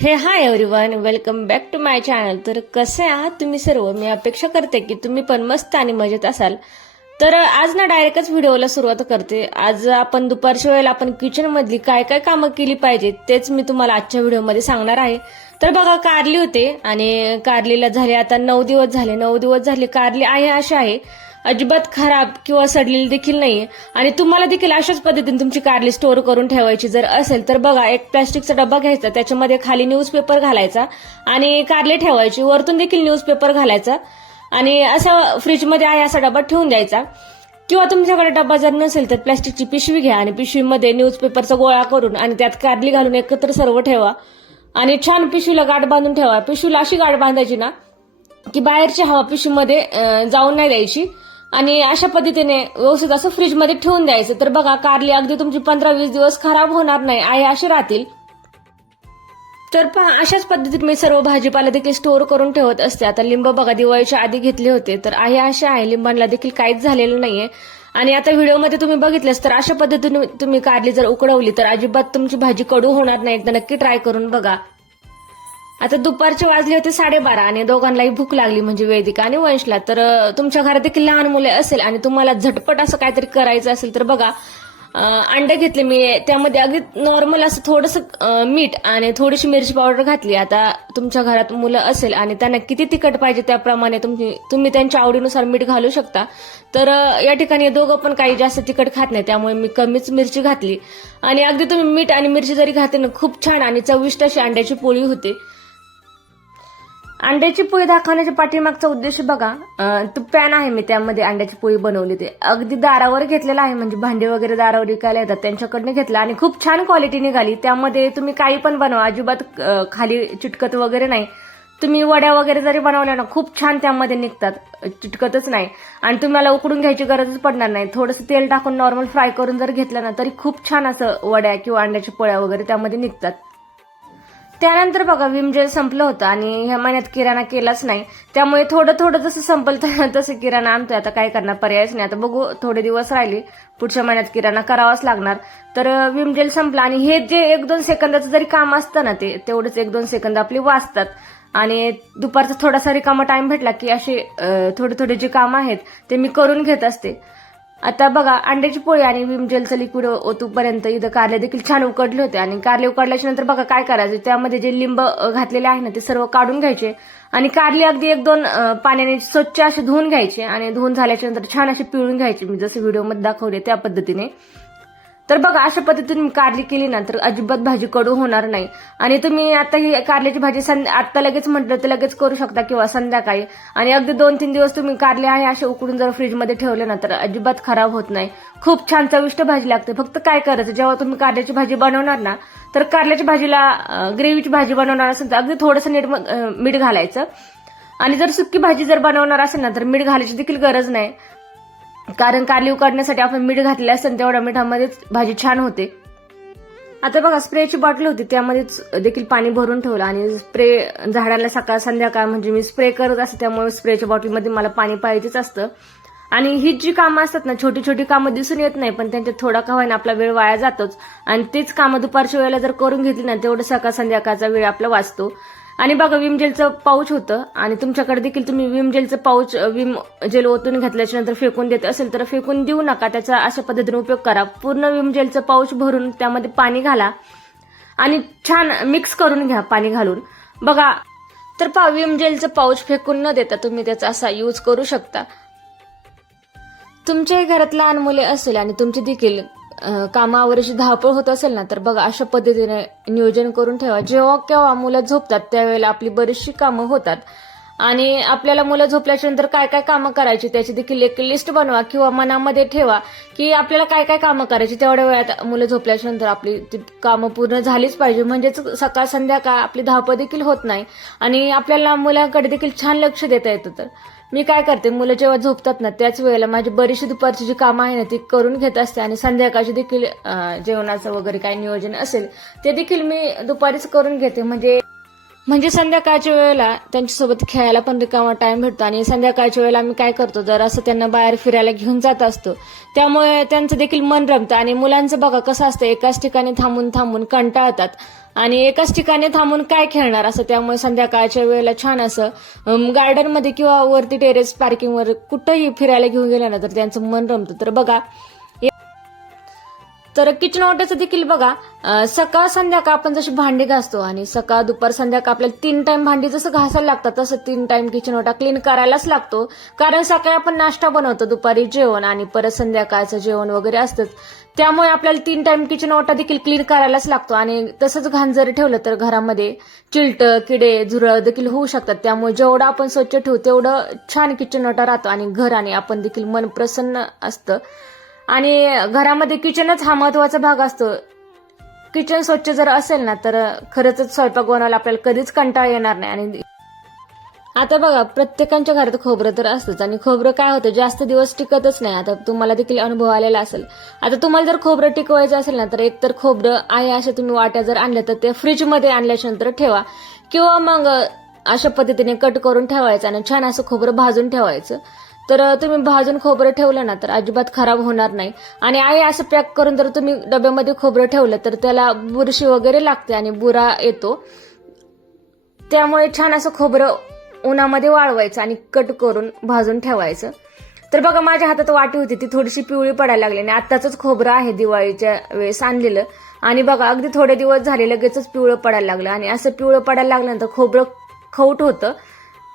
Hey hi everyone welcome back to my channel तर कसे आहात तुम्ही सर्व? मी अपेक्षा करते की तुम्ही पण मस्त आणि मजेत असाल. तर आज ना डायरेक्टच व्हिडिओला सुरुवात करते. आज आपण दुपारच्या वेळेला आपण किचनमधली काय काय कामं केली पाहिजेत तेच मी तुम्हाला आजच्या व्हिडिओमध्ये सांगणार आहे. तर बघा कारली होते आणि कारलीला झाले आता नऊ दिवस झाले. नऊ दिवस झाले कारली आहे अशी आहे. अजिबात खराब किंवा सडलेली देखील नाही आणि तुम्हाला देखील अशाच पद्धतीने तुमची कारली स्टोअर करून ठेवायची जर असेल तर बघा एक प्लास्टिकचा डब्बा घ्यायचा त्याच्यामध्ये खाली न्यूजपेपर घालायचा आणि कारली ठेवायची. वरतून देखील न्यूजपेपर घालायचा आणि असा फ्रीजमध्ये आहे असा डबा ठेवून द्यायचा. किंवा तुमच्याकडे डबा जर नसेल तर प्लास्टिकची पिशवी घ्या आणि पिशवीमध्ये न्यूजपेपरचा गोळा करून आणि त्यात कारली घालून एकत्र सर्व ठेवा. आणि छान पिशवीला गाठ बांधून ठेवा. पिशवीला अशी गाठ बांधायची ना की बाहेरची हवा पिशवीमध्ये जाऊन नाही द्यायची. आणि अशा पद्धतीने व्यवस्थित असं फ्रीजमध्ये ठेवून द्यायचं. तर बघा कारली अगदी तुमची पंधरा वीस दिवस खराब होणार नाही. आहे अशी राहतील. तर पहा अशाच पद्धतीत मी सर्व भाजीपाला देखील स्टोअर करून ठेवत असते. आता लिंब बघा दिवाळीच्या आधी घेतले होते. तर आहे असे आहे. लिंबांना देखील काहीच झालेलं नाहीये. आणि आता व्हिडिओमध्ये तुम्ही बघितलंस तर अशा पद्धतीने तुम्ही कारली जर उकडवली तर अजिबात तुमची भाजी कडू होणार नाही. एकदा नक्की ट्राय करून बघा. आता दुपारचे वाजले होते साडेबारा आणि दोघांनाही भूक लागली म्हणजे वेदिका आणि वंशला. तर तुमच्या घरात देखील लहान मुले असेल आणि तुम्हाला झटपट असं काहीतरी करायचं असेल तर बघा. अंडे घेतले मी. त्यामध्ये अगदी नॉर्मल असं थोडंसं मीठ आणि थोडीशी मिरची पावडर घातली. आता तुमच्या घरात मुलं असेल आणि त्यांना किती तिखट पाहिजे त्याप्रमाणे तुम्ही तुम्ही त्यांच्या आवडीनुसार मीठ घालू शकता. तर या ठिकाणी दोघं पण काही जास्त तिखट खात नाही. त्यामुळे मी कमीच मिरची घातली. आणि अगदी तुम्ही मीठ आणि मिरची जरी घातली ना खूप छान आणि चविष्ट अशी अंड्याची पोळी होते. अंड्याची पोळी दाखवण्याच्या पाठीमागचा उद्देश बघा तो पॅन आहे मी त्यामध्ये अंड्याची पोळी बनवली ते अगदी दारावर घेतलेला आहे म्हणजे भांडे वगैरे दारावर विकायला येतात त्यांच्याकडनं घेतला आणि खूप छान क्वालिटी निघाली. त्यामध्ये तुम्ही काही पण बनवा अजिबात खाली चिटकत वगैरे नाही. तुम्ही वड्या वगैरे जरी बनवल्या ना खूप छान त्यामध्ये निघतात. चिटकतच नाही. आणि तुम्हाला उकडून घ्यायची गरजच पडणार नाही. थोडंसं तेल टाकून नॉर्मल फ्राय करून जर घेतलं ना तरी खूप छान असं वड्या किंवा अंड्याच्या पोळ्या वगैरे त्यामध्ये निघतात. त्यानंतर बघा विम जेल संपलं होतं आणि ह्या महिन्यात किराणा केलाच नाही. त्यामुळे थोडं थोडं जसं संपलं तर तसं किराणा आणतोय. आता काय करणार? पर्यायच नाही. आता बघू थोडे दिवस राहिले. पुढच्या महिन्यात किराणा करावाच लागणार. तर विम जेल संपला आणि हे जे एक दोन सेकंदाचं जरी काम असतं ना ते तेवढंच एक दोन सेकंद आपली वाचतात. आणि दुपारचा थोडासा रिकामा टाइम भेटला की असे थोडे थोडे जे काम आहेत ते मी करून घेत असते. आता बघा अंड्याची पोळी आणि विम जेलचं लिक्विड ओतूपर्यंत इथं कारले देखील छान उकडले होते. आणि कारले उकडल्याच्या नंतर बघा काय करायचं त्यामध्ये जे लिंब घातलेले आहे ना ते सर्व काढून घ्यायचे. आणि कारली अगदी एक दोन पाण्याने स्वच्छ असे धुवून घ्यायचे आणि धुवून झाल्याच्यानंतर छान असे पिळून घ्यायचे. मी जसं व्हिडिओमध्ये दाखवले त्या पद्धतीने. तर बघा अशा पद्धतीने मी कारली केली ना तर अजिबात भाजी कडू होणार नाही. आणि तुम्ही आता ही कारल्याची भाजी सं आता लगेच म्हटलं तर लगेच करू शकता किंवा संध्याकाळी. आणि अगदी दोन तीन दिवस तुम्ही कारले आहे असे उकडून जर फ्रीजमध्ये ठेवले ना तर अजिबात खराब होत नाही. खूप छान चविष्ट भाजी लागते. फक्त काय करायचं जेव्हा तुम्ही कारल्याची भाजी बनवणार ना तर कारल्याच्या भाजीला ग्रेव्हीची भाजी बनवणार असेल तर अगदी थोडंसं नीट मीठ घालायचं. आणि जर सुकी भाजी जर बनवणार असेल ना तर मीठ घालायची देखील गरज नाही. कारण कारली उकडण्यासाठी आपण मीठ घातले असतं तेवढ्या मिठामध्येच भाजी छान होते. आता बघा स्प्रेची बॉटल होती त्यामध्येच देखील पाणी भरून ठेवलं आणि स्प्रे झाडाला सकाळ संध्याकाळ म्हणजे मी स्प्रे करत असते त्यामुळे स्प्रेच्या बॉटलमध्ये मला पाणी पाहिजेच असतं. आणि ही जी कामं असतात ना छोटी छोटी कामं दिसून येत नाही पण त्यांच्यात थोडा का होईना आपला वेळ वाया जातोच. आणि तेच कामं दुपारच्या वेळेला जर करून घेतली ना तेवढं सकाळ संध्याकाळचा वेळ आपला वाचतो. आणि बघा विम जेलचं पाऊच होतं. आणि तुमच्याकडे देखील तुम्ही विम जेलचं पाऊच विम जेल ओतून घातल्याच्या नंतर फेकून देत असेल तर फेकून देऊ नका. त्याचा अशा पद्धतीने उपयोग करा. पूर्ण विम जेलचं पाऊच भरून त्यामध्ये पाणी घाला. आणि छान मिक्स करून घ्या पाणी घालून. बघा तर पा विम जेलचं पाऊच फेकून न देता तुम्ही त्याचा असा यूज करू शकता. तुमच्याही घरात लहान मुले असेल आणि तुमची देखील कामावर कामावरची धावपळ होत असेल ना तर बघा अशा पद्धतीने नियोजन करून ठेवा. जेव्हा केव्हा मुलं झोपतात त्यावेळेला आपली बरीचशी कामं होतात. आणि आपल्याला मुलं झोपल्याच्या नंतर काय काय कामं करायची त्याची देखील एक लिस्ट बनवा किंवा मनामध्ये ठेवा की आपल्याला काय काय कामं करायची तेवढ्या वेळात मुलं झोपल्याच्या नंतर आपली ती कामं पूर्ण झालीच पाहिजे. म्हणजेच सकाळ संध्याकाळ आपली धावपळ देखील होत नाही आणि आपल्याला मुलांकडे देखील छान लक्ष देता येतं तर. मी काय करते मुलं जेव्हा झोपतात ना त्याच वेळेला माझी बरीचशी दुपारची जी कामं आहे ना ती करून घेत असते आणि संध्याकाळची देखील जेवणाचं वगैरे काय नियोजन असेल ते देखील मी दुपारीच करून घेते. म्हणजे म्हणजे संध्याकाळच्या वेळेला त्यांच्यासोबत खेळायला पण रिकामा टाइम भेटतो आणि संध्याकाळच्या वेळेला आम्ही काय करतो जर असं त्यांना बाहेर फिरायला घेऊन जात असतो त्यामुळे त्यांचं देखील मन रमतं आणि मुलांचं बघा कसं असतं एकाच ठिकाणी थांबून थांबून कंटाळतात आणि एकाच ठिकाणी थांबून काय खेळणार असं त्यामुळे संध्याकाळच्या वेळेला छान असं गार्डनमध्ये किंवा वरती टेरेस पार्किंगवर कुठंही फिरायला घेऊन गेलं ना तर त्यांचं मन रमतं. तर बघा तर किचन वाट्याचं देखील बघा सकाळ संध्याकाळ आपण जशी भांडी घासतो आणि सकाळ दुपार संध्याकाळ आपल्याला तीन टाइम भांडी जसं घासायला लागतात तसं तीन टाइम किचन ओटा क्लीन करायलाच लागतो. कारण सकाळी आपण नाश्ता बनवतो दुपारी जेवण आणि परत संध्याकाळचं जेवण वगैरे असतंच. त्यामुळे आपल्याला तीन टाइम किचन ओटा देखील क्लीन करायलाच लागतो आणि तसंच घाण जरी ठेवलं तर घरामध्ये चिलट किडे झुरळ देखील होऊ शकतात. त्यामुळे जेवढं आपण स्वच्छ ठेवू तेवढं छान किचन ओटा राहतो आणि घर आणि आपण देखील मन प्रसन्न असतं. आणि घरामध्ये किचनच हा महत्त्वाचा भाग असतो. किचन स्वच्छ जर असेल ना तर खरंच स्वयंपाक बनवायला आपल्याला कधीच कंटाळा येणार नाही. आणि आता बघा प्रत्येकांच्या घरात खोबरं तर असतंच. आणि खोबरं काय होतं जास्त दिवस टिकतच नाही. आता तुम्हाला देखील अनुभव आलेला असेल. आता तुम्हाला जर खोबरं टिकवायचं असेल ना तर एक तर खोबरं आहे अशा तुम्ही वाट्या जर आणल्या तर ते फ्रीजमध्ये आणल्याच्या नंतर ठेवा. किंवा मग अशा पद्धतीने कट करून ठेवायचं आणि छान असं खोबरं भाजून ठेवायचं. तर तुम्ही भाजून खोबरं ठेवलं ना तर अजिबात खराब होणार नाही. आणि आहे असं पॅक करून जर तुम्ही डब्यामध्ये खोबरं ठेवलं तर त्याला बुरशी वगैरे लागते आणि बुरा येतो. त्यामुळे छान असं खोबरं उन्हामध्ये वाळवायचं आणि कट करून भाजून ठेवायचं. तर बघा माझ्या हातात वाटी होती ती थोडीशी पिवळी पडायला लागली आणि आत्ताच खोबरं आहे दिवाळीच्या वेळेस आणलेलं. आणि बघा अगदी थोडे दिवस झाले लगेचच पिवळं पडायला लागलं. आणि असं पिवळं पडायला लागल्यानंतर खोबरं खवट होतं.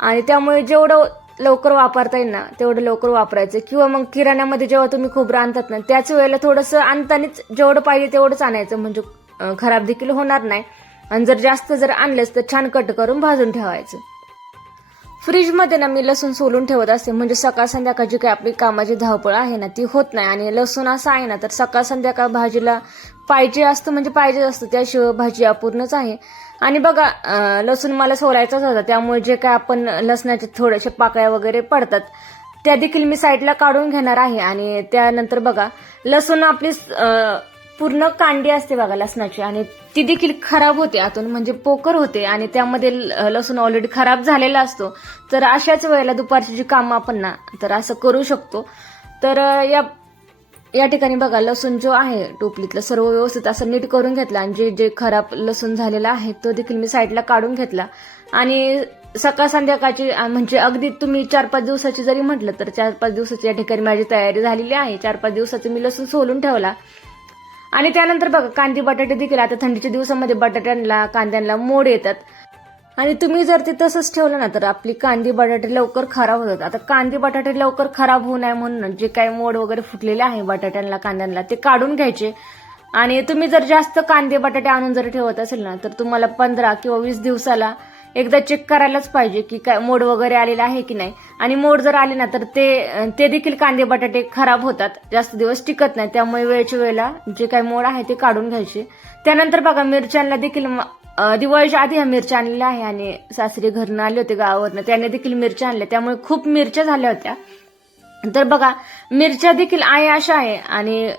आणि त्यामुळे जेवढं लवकर वापरता येईल ना तेवढं लवकर वापरायचं. किंवा मग किराण्यामध्ये जेव्हा तुम्ही खोबरं आणतात ना त्याच वेळेला थोडंसं आणतानीच जेवढं पाहिजे तेवढंच आणायचं. म्हणजे खराब देखील होणार नाही. आणि जर जास्त जर आणलेस तर छान कट करून भाजून ठेवायचं. फ्रीजमध्ये ना मी लसूण सोलून ठेवत असते. म्हणजे सकाळ संध्याकाळ जी काही आपली कामाची धावपळ आहे ना ती होत नाही. आणि लसूण असं आहे ना तर सकाळ संध्याकाळ भाजीला पाहिजे असतं म्हणजे पाहिजे असतं. त्याशिवाय भाजी अपूर्णच आहे. आणि बघा लसूण मला सोलायचाच होता त्यामुळे जे काय आपण लसणाचे थोडेसे पाकळ्या वगैरे पडतात त्या देखील मी साईडला काढून घेणार आहे. आणि त्यानंतर बघा लसूण आपली पूर्ण कांडी असते बघा लसणाची आणि ती देखील खराब होते आतून म्हणजे पोकर होते आणि त्यामध्ये ल- लसूण ऑलरेडी खराब झालेला असतो. तर अशाच वेळेला दुपारची जी कामं आपण ना तर असं करू शकतो. तर या या ठिकाणी बघा लसूण जो आहे टोपलीतलं सर्व व्यवस्थित असं नीट करून घेतला आणि जे जे खराब लसूण झालेला आहे तो देखील मी साईडला काढून घेतला. आणि सकाळ संध्याकाळची म्हणजे अगदी तुम्ही चार पाच दिवसाची जरी म्हटलं तर चार पाच दिवसाची या ठिकाणी माझी तयारी झालेली आहे. चार पाच दिवसाचं मी लसूण सोलून ठेवला. आणि त्यानंतर बघा कांदे बटाटे देखील आता थंडीच्या दिवसामध्ये बटाट्यांना कांद्यांना मोड येतात. आणि तुम्ही जर ते तसंच ठेवलं ना तर आपली कांदी बटाटे लवकर खराब होतात. आता कांदे बटाटे लवकर खराब होऊ नये म्हणून जे काही मोड वगैरे फुटलेले आहे बटाट्यांना कांद्यांना ते काढून घ्यायचे. आणि तुम्ही जर जास्त कांदे बटाटे आणून जर ठेवत असेल ना तर तुम्हाला पंधरा किंवा वीस दिवसाला एकदा चेक करायलाच पाहिजे की काय मोड वगैरे आलेला आहे की नाही. आणि मोड जर आले ना तर ते ते देखील कांदे बटाटे खराब होतात. जास्त दिवस टिकत नाही. त्यामुळे वेळच्या वेळेला जे काही मोड आहे ते काढून घ्यायचे. त्यानंतर बघा मिरच्यांना देखील दिवाळीच्या आधी ह्या मिरच्या आणलेल्या आहे आणि सासरी घरनं आले होते गावावरनं. त्याने देखील मिरच्या आणल्या. त्यामुळे खूप मिरच्या झाल्या होत्या. तर बघा मिरच्या देखील आहे अशा आहे. आणि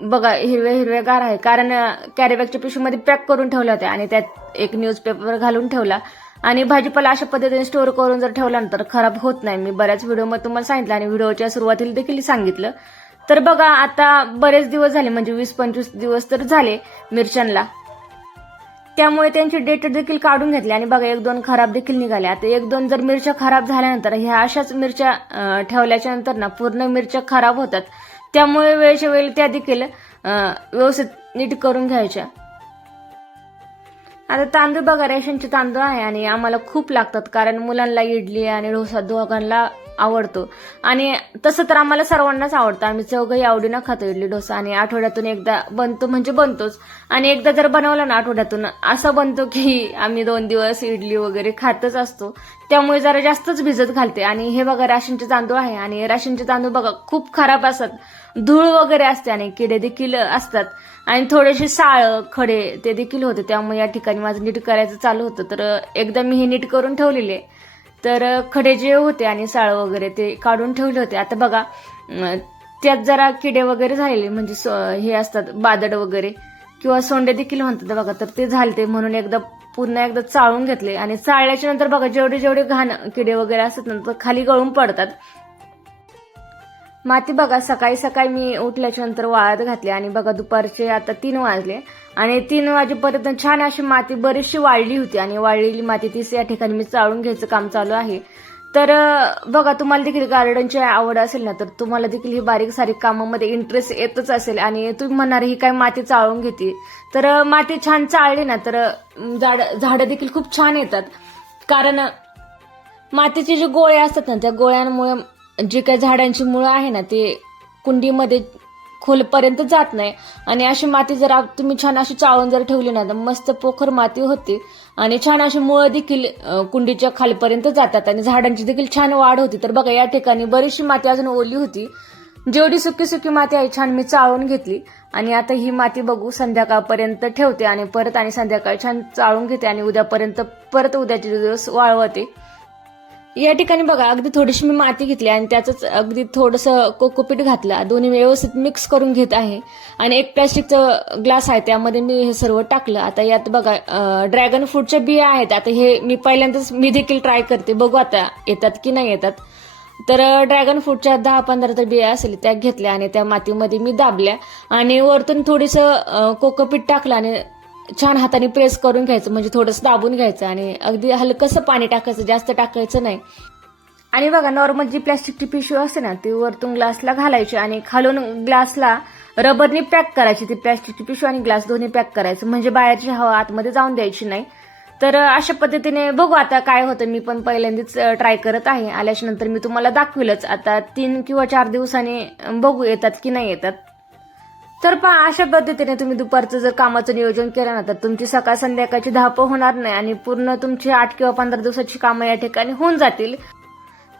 बघा हिरव्या हिरव्या गार आहे. कारण कॅरीबॅगच्या पिशवीमध्ये पॅक करून ठेवल्या होत्या आणि त्यात एक न्यूजपेपर घालून ठेवला. आणि भाजीपाला अशा पद्धतीने स्टोअर करून जर ठेवला तर खराब होत नाही. मी बऱ्याच व्हिडिओमध्ये तुम्हाला सांगितलं आणि व्हिडिओच्या सुरुवातीला देखील सांगितलं. तर बघा आता बरेच दिवस झाले म्हणजे वीस पंचवीस दिवस तर झाले मिरच्यांना. त्यामुळे त्यांची डेट देखील काढून घेतली. आणि बघा एक दोन खराब देखील निघाल्या आता एक दोन जर मिरच्या खराब झाल्यानंतर ह्या अशाच मिरच्या ठेवल्याच्या नंतर ना पूर्ण मिरच्या खराब होतात. त्यामुळे वेळच्या वेळी त्या देखील व्यवस्थित नीट करून घ्यायच्या. आता तांदूळ बघा रेशनचे तांदूळ आहे आणि आम्हाला खूप लागतात. कारण मुलांना इडली आणि डोसा दोघांना आवडतो. आणि तसं तर आम्हाला सर्वांनाच आवडतं. आम्ही चौघही आवडीनं खातो इडली डोसा आणि आठवड्यातून एकदा बनतो म्हणजे बनतोच. आणि एकदा जर बनवला ना आठवड्यातून असं बनतो की आम्ही दोन दिवस इडली वगैरे खातच असतो. त्यामुळे जरा जास्तच भिजत घालते. आणि हे बघा राशनचे तांदूळ आहे. आणि राशनचे तांदूळ बघा खूप खराब असतात. धूळ वगैरे असते आणि किडे देखील असतात. आणि थोडेसे साळ खडे ते देखील होते. त्यामुळे या ठिकाणी माझं नीट करायचं चालू होतं. तर एकदा मी हे नीट करून ठेवलेले. तर खडे जे होते आणि साळ वगैरे ते काढून ठेवले होते. आता बघा त्यात जरा किडे वगैरे झालेले म्हणजे हे असतात बादड वगैरे किंवा सोंडे देखील म्हणतात बघा तर ते झालते म्हणून एकदा पुन्हा एकदा चाळून घेतले. आणि चाळल्याच्या नंतर बघा जेवढे जेवढे घाण किडे वगैरे असतात ना तर खाली गळून पडतात. माती बघा सकाळी सकाळी मी उठल्याच्या नंतर वाळत घातले आणि बघा दुपारचे आता तीन वाजले. आणि तीन वाजेपर्यंत छान अशी माती बरीचशी वाळली होती. आणि वाळलेली माती तीच या ठिकाणी मी चाळून घ्यायचं काम चालू आहे. तर बघा तुम्हाला देखील गार्डनची आवड असेल ना तर तुम्हाला देखील ही बारीक सारीक कामामध्ये इंटरेस्ट येतच असेल. आणि तुम्ही म्हणणार ही काय माती चाळून घेते. तर माती छान चाळली ना तर झाड झाडं देखील खूप छान येतात. कारण मातीचे जे गोळे असतात ना त्या गोळ्यांमुळे जे काही झाडांची मुळं आहे ना ते कुंडीमध्ये खोलपर्यंत जात नाही. आणि अशी माती जर तुम्ही छान अशी चाळून जर ठेवली ना तर मस्त पोखर माती होती. आणि छान अशी मुळं देखील कुंडीच्या खालपर्यंत जातात. आणि झाडांची देखील छान वाढ होती. तर बघा या ठिकाणी बरीचशी माती अजून ओली होती. जेवढी सुकी सुकी माती आहे छान मी चाळून घेतली. आणि आता ही माती बघू संध्याकाळपर्यंत ठेवते. आणि परत आणि संध्याकाळी छान चाळून घेते. आणि उद्यापर्यंत परत उद्याचे दिवस वाळवते. या ठिकाणी बघा अगदी थोडीशी मी माती घेतली आणि त्याचंच अगदी थोडंसं कोकोपीट घातलं. दोन्ही व्यवस्थित मिक्स करून घेत आहे. आणि एक प्लॅस्टिकचं ग्लास आहे त्यामध्ये मी हे सर्व टाकलं. आता यात बघा ड्रॅगन फ्रूटच्या बिया आहेत. आता हे मी पहिल्यांदाच मी देखील ट्राय करते. बघू आता येतात की नाही येतात. तर ड्रॅगन फ्रूटच्या दहा पंधरा तर बिया असेल त्या घेतल्या आणि त्या मातीमध्ये मी दाबल्या. आणि वरतून थोडीसं कोकोपीट टाकलं आणि छान हाताने प्रेस करून घ्यायचं म्हणजे थोडंसं दाबून घ्यायचं आणि अगदी हलकंसं पाणी टाकायचं जास्त टाकायचं नाही. आणि बघा नॉर्मल जी प्लॅस्टिकची पिशवी असते ना ती वरतून ग्लासला घालायची आणि खालून ग्लासला रबरने पॅक करायची ती प्लॅस्टिकची पिशवी आणि ग्लास दोन्ही पॅक करायचं. म्हणजे बाहेरची हवा आतमध्ये जाऊन द्यायची नाही. तर अशा पद्धतीने बघू आता काय होतं. मी पण पहिल्यांदाच ट्राय करत आहे. आल्याच्यानंतर मी तुम्हाला दाखविलच. आता तीन किंवा चार दिवसांनी बघू येतात की नाही येतात. तर पहा अशा पद्धतीने तुम्ही दुपारचं जर कामाचं नियोजन केलं ना तर तुमची सकाळ संध्याकाळची धावपळ होणार नाही आणि पूर्ण तुमची आठ किंवा पंधरा दिवसाची कामं या ठिकाणी होऊन जातील.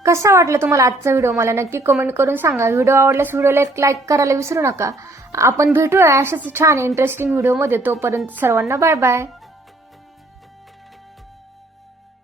कसा वाटला तुम्हाला आजचा व्हिडिओ? मला नक्की कमेंट करून सांगा. व्हिडिओ आवडल्यास व्हिडिओला एक लाईक करायला विसरू नका. आपण भेटूया अशाच छान इंटरेस्टिंग व्हिडिओमध्ये तोपर्यंत सर्वांना बाय बाय